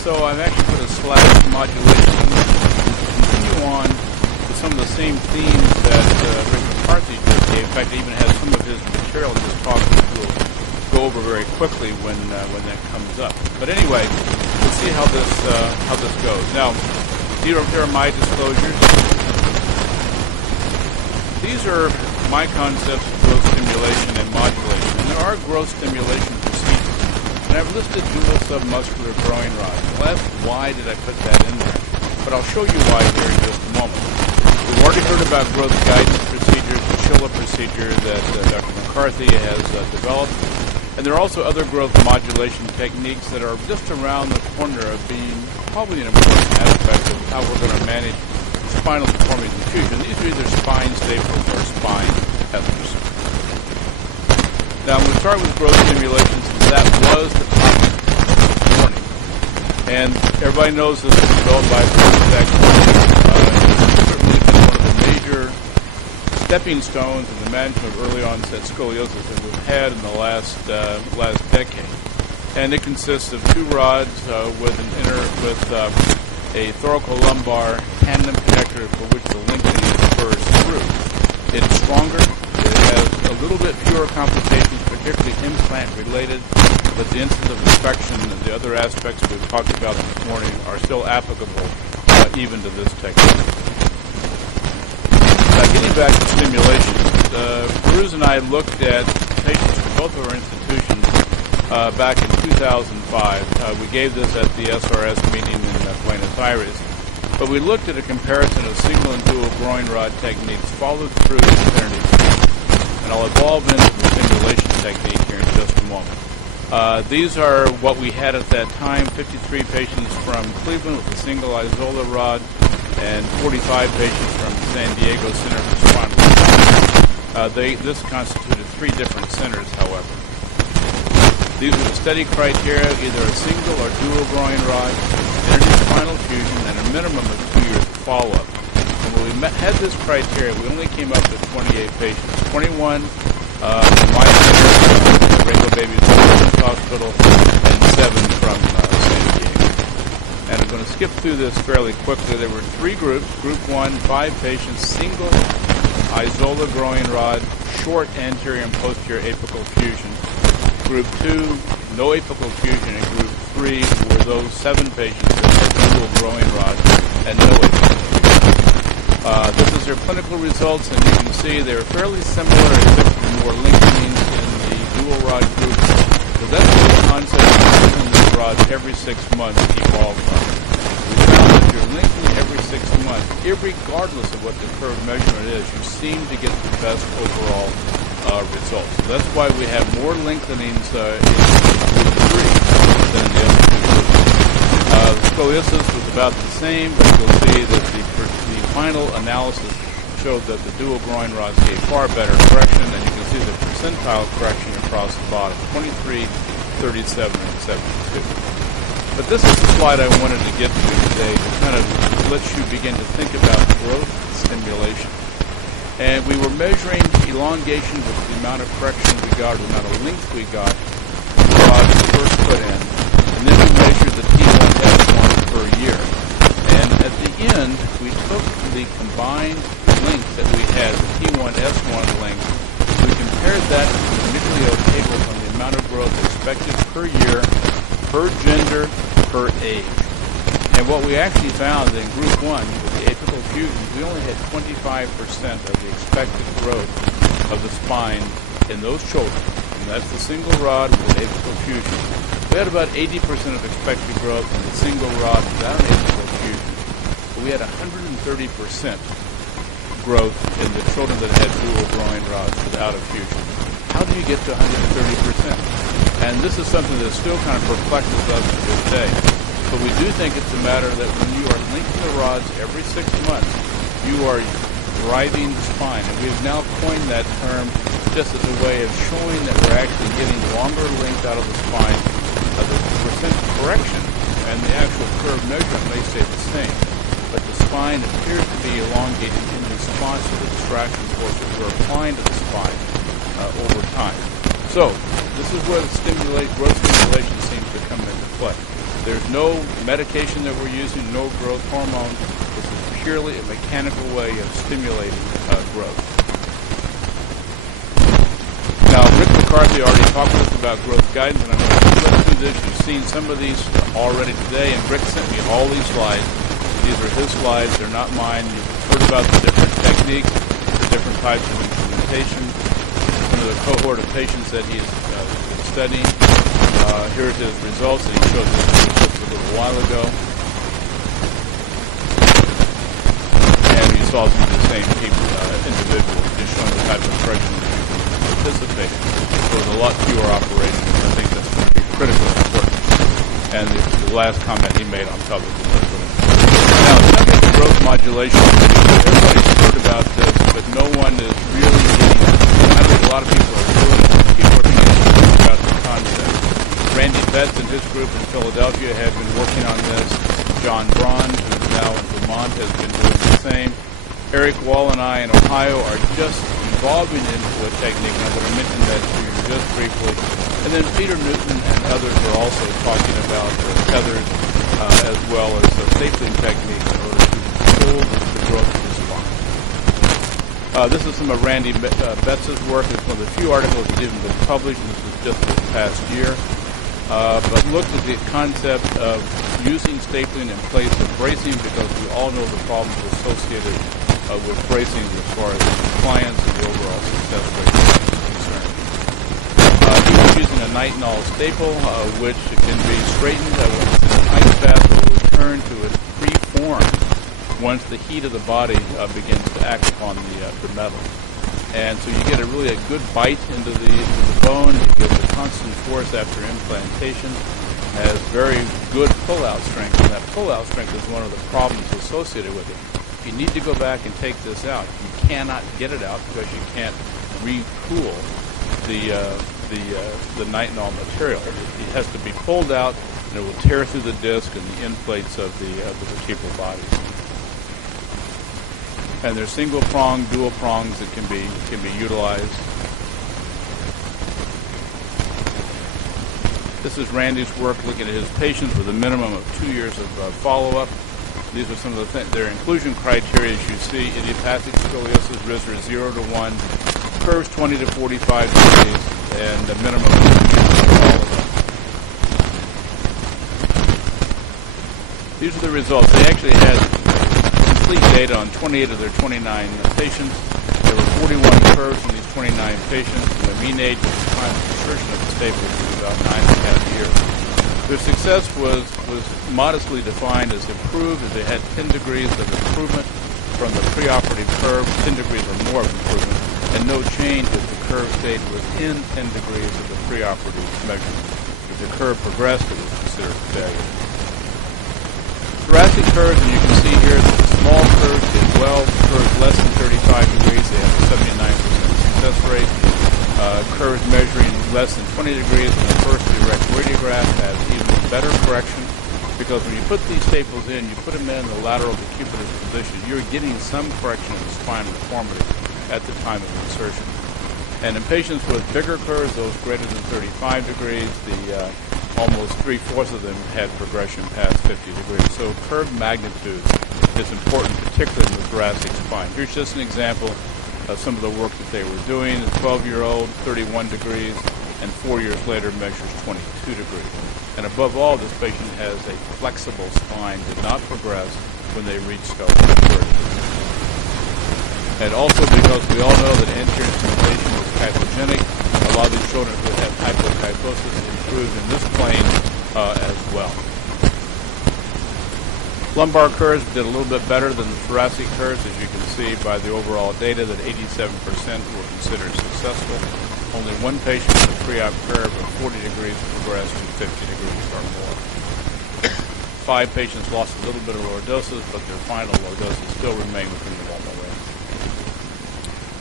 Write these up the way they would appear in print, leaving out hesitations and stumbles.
so I've actually put a slash modulation to continue on with some of the same themes that Rick McCarthy just gave. In fact, I even has some of his material in this talk which we'll go over very quickly when that comes up. But anyway, let's see how this goes. Now, here are my disclosures. These are my concepts of growth stimulation and modulation. And there are growth stimulation procedures. And I've listed dual submuscular growing rods. Well, that's why did I put that in there? But I'll show you why here in just a moment. We've already heard about growth guidance procedures, the Schiller procedure that Dr. McCarthy has developed. And there are also other growth modulation techniques that are just around the corner of being probably an important aspect of how we're going to manage spinal deformity diffusion. These are either spine staples or spine ethers. Now, I'm going to start with growth stimulation since that was the topic this morning. And everybody knows this was developed by Thoracic. It's certainly been one of the major stepping stones in the management of early onset scoliosis that we've had in the last decade. And it consists of two rods with a thoracolumbar tandem connector for which the linking occurs through. It's stronger. It has a little bit fewer complications, particularly implant related, but the incidence of infection and the other aspects we've talked about this morning are still applicable even to this technique. Getting back to stimulation, Cruz and I looked at patients from both of our institutions back in 2005. We gave this at the SRS meeting in Buenos Aires. But we looked at a comparison of single and dual groin rod techniques followed through in definitive. And I'll evolve into the stimulation technique here in just a moment. These are what we had at that time, 53 patients from Cleveland with a single Isola rod, and 45 patients from San Diego Center for Spinal Deformity. This constituted three different centers, however. These are the study criteria, either a single or dual groin rod, introduced spinal fusion, and a minimum of 2 years of follow-up. And when we had this criteria, we only came up with 28 patients, 21 from my center, Rainbow Baby Children's Hospital, and 7 from San Diego. And I'm going to skip through this fairly quickly. There were 3 groups. Group 1, 5 patients, single Isola growing rod, short anterior and posterior apical fusion. Group 2, no apical fusion. And Group 3 were those 7 patients that had dual growing rod and no apical fusion. This is their clinical results, and you can see they're fairly similar, except for more lengthenings in the dual rod group. So that's where the concept of lengthening these rods every 6 months evolved from. We found that if you're lengthening every 6 months, irregardless of what the curve measurement is, you seem to get the best overall results. So that's why we have more lengthenings in group 3 than in the other two groups. Scoliosis was about the same, but you'll see that the final analysis showed that the dual groin rods gave far better correction, and you can see the percentile correction across the bottom, 23, 37, and 72. But this is the slide I wanted to get to today to kind of let you begin to think about growth stimulation. And we were measuring elongation with the amount of correction we got, or the amount of length we got, the rods first put in, and then we measured the T1S1 per year. And at the end, we took the combined length that we had, the T1S1 length, we compared that to the nucleo tables on the amount of growth expected per year, per gender, per age. And what we actually found in Group 1, with the apical fusions, we only had 25% of the expected growth of the spine in those children. And that's the single rod with apical fusion. We had about 80% of expected growth in the single rod without an apical fusion. But we had 130% growth in the children that had dual groin rods without a fusion. How do you get to 130%? And this is something that still kind of perplexes us to this day. But we do think it's a matter that when you are linking the rods every 6 months, you are driving the spine. And we've now coined that term just as a way of showing that we're actually getting longer length out of the spine. The percent correction and the actual curve measurement may stay the same, but the spine appears to be elongating in response to the distraction forces we're applying to the spine over time. So this is where the growth stimulation seems to come into play. There's no medication that we're using, no growth hormone. This is purely a mechanical way of stimulating growth. Now, Rick McCarthy already talked to us about growth guidance, and I'm going to flip through this. You've seen some of these already today, and Rick sent me all these slides. These are his slides. They're not mine. You've heard about the different techniques, the different types of implementation, some of the cohort of patients that he's been studying. Here's his results that he showed us just a little while ago. And you saw some of the same people, individuals, just showing the type of correction that you can participate in. So there's a lot fewer operations. I think that's going to be critically important. And the last comment he made on pelvic obliquity. Now, subject to growth modulation, everybody's heard about this, but no one is really getting it. I think a lot of people are beginning about the concept. Randy Betts and his group in Philadelphia have been working on this. John Braun, who's now in Vermont, has been doing the same. Eric Wall and I in Ohio are just evolving into a technique, and I'm going to mention that to you just briefly. And then Peter Newton and others are also talking about tethers as well as a stapling technique in order to control the growth of the spine. This is some of Randy Betts' work. It's one of the few articles that have even been published, and this was just this past year. But looked at the concept of using stapling in place of bracing, because we all know the problems associated with bracing as far as compliance and the overall success rate is concerned. He was using a nitinol staple, which can be straightened when it's in an ice bath. It will return to its pre-form once the heat of the body begins to act upon the metal. And so you get a good bite into the bone. It gives a constant force after implantation. Has very good pull-out strength, and that pull-out strength is one of the problems associated with it. If you need to go back and take this out, you cannot get it out because you can't re-cool the nitinol material. It has to be pulled out, and it will tear through the disc and the end plates of the vertebral body. And there's single prong, dual prongs that can be utilized. This is Randy's work looking at his patients with a minimum of 2 years of follow-up. These are some of their inclusion criteria. As you see, idiopathic scoliosis, risks are 0 to 1, curves 20 to 45 degrees, and a minimum of 2 years of follow-up. These are the results. They actually had complete data on 28 of their 29 patients. There were 41 curves in these 29 patients, and the mean age at the time of insertion of the staple was about 9.5 years. Their success was modestly defined as improved, as they had 10 degrees of improvement from the preoperative curve, 10 degrees or more of improvement, and no change if the curve stayed within 10 degrees of the preoperative measurement. If the curve progressed, it was considered failure. Thoracic curves, and you can see here that the small curves did well. Curves less than 35 degrees, they have a 79% success rate. Curves measuring less than 20 degrees in the first direct radiograph have even better correction, because when you put these staples in, you put them in the lateral decupitous position, you're getting some correction of the spinal deformity at the time of insertion. And in patients with bigger curves, those greater than 35 degrees, almost 3/4 of them had progression past 50 degrees. So curve magnitude is important, particularly in the thoracic spine. Here's just an example of some of the work that they were doing. A 12-year-old, 31 degrees, and 4 years later measures 22 degrees. And above all, this patient has a flexible spine, did not progress when they reached skeletal maturity. And also because we all know that anterior stimulation is kyphogenic, a lot of these children who have hypokyphosis improved in this plane as well. Lumbar curves did a little bit better than the thoracic curves, as you can see by the overall data that 87% were considered successful. Only one patient with a pre-op curve of 40 degrees progressed to 50 degrees or more. 5 patients lost a little bit of lordosis, but their final lordosis still remained within the normal range.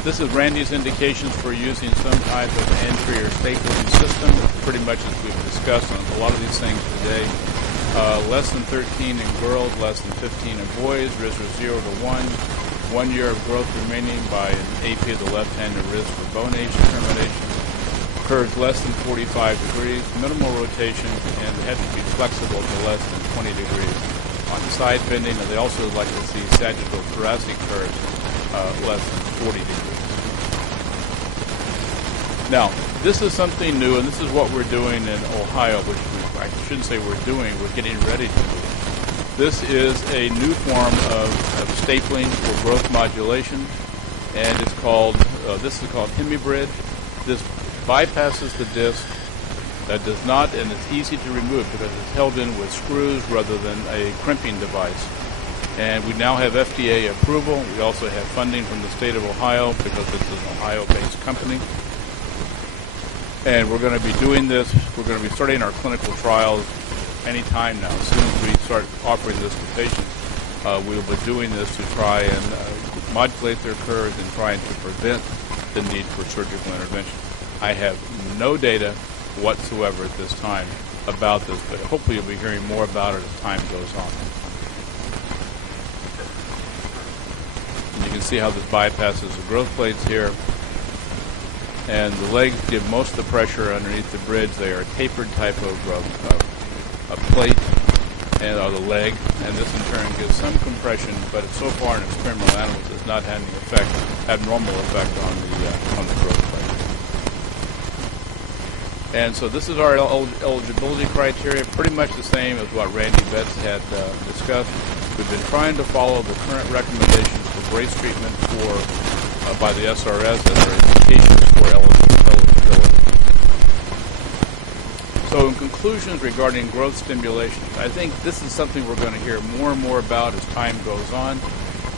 This is Randy's indications for using some type of anterior stapling system, pretty much as we've discussed on a lot of these things today. Less than 13 in girls, less than 15 in boys, risks are 0 to 1. 1 year of growth remaining by an AP of the left hand and wrist for bone age determination. occurs less than 45 degrees, minimal rotation, and the head should be flexible to less than 20 degrees. On side bending, and they also like to see sagittal thoracic curves less than 40 degrees. Now, this is something new, and this is what we're doing in Ohio, which I shouldn't say we're doing, we're getting ready to do. This is a new form of stapling for growth modulation, and it's called, this is called hemibridge. This bypasses the disc. That does not, and it's easy to remove because it's held in with screws rather than a crimping device. And we now have FDA approval. We also have funding from the state of Ohio because this is an Ohio-based company. And we're going to be doing this. We're going to be starting our clinical trials anytime now. As soon as we start offering this to patients, we'll be doing this to try and modulate their curves and trying to prevent the need for surgical intervention. I have no data whatsoever at this time about this, but hopefully you'll be hearing more about it as time goes on. And you can see how this bypasses the growth plates here, and the legs give most of the pressure underneath the bridge. They are a tapered type of a plate and or the leg, and this in turn gives some compression, but so far in experimental animals it's not having an abnormal effect on the growth plate. And so this is our eligibility criteria, pretty much the same as what Randy Betts had discussed. We've been trying to follow the current recommendations for brace treatment by the SRS as our indications for eligibility. So in conclusions regarding growth stimulation, I think this is something we're going to hear more and more about as time goes on.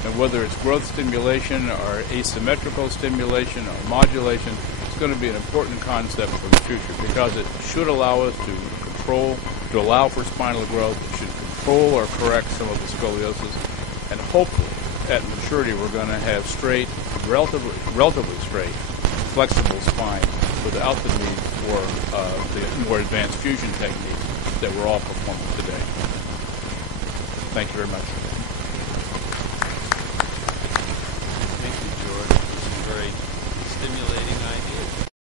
And whether it's growth stimulation or asymmetrical stimulation or modulation, it's going to be an important concept for the future because it should allow us to allow for spinal growth. It should control or correct some of the scoliosis. And hopefully, at maturity, we're going to have straight, relatively straight, flexible spine without the need for the more advanced fusion techniques that we're all performing today. Thank you very much. Thank you, George. This is very stimulating.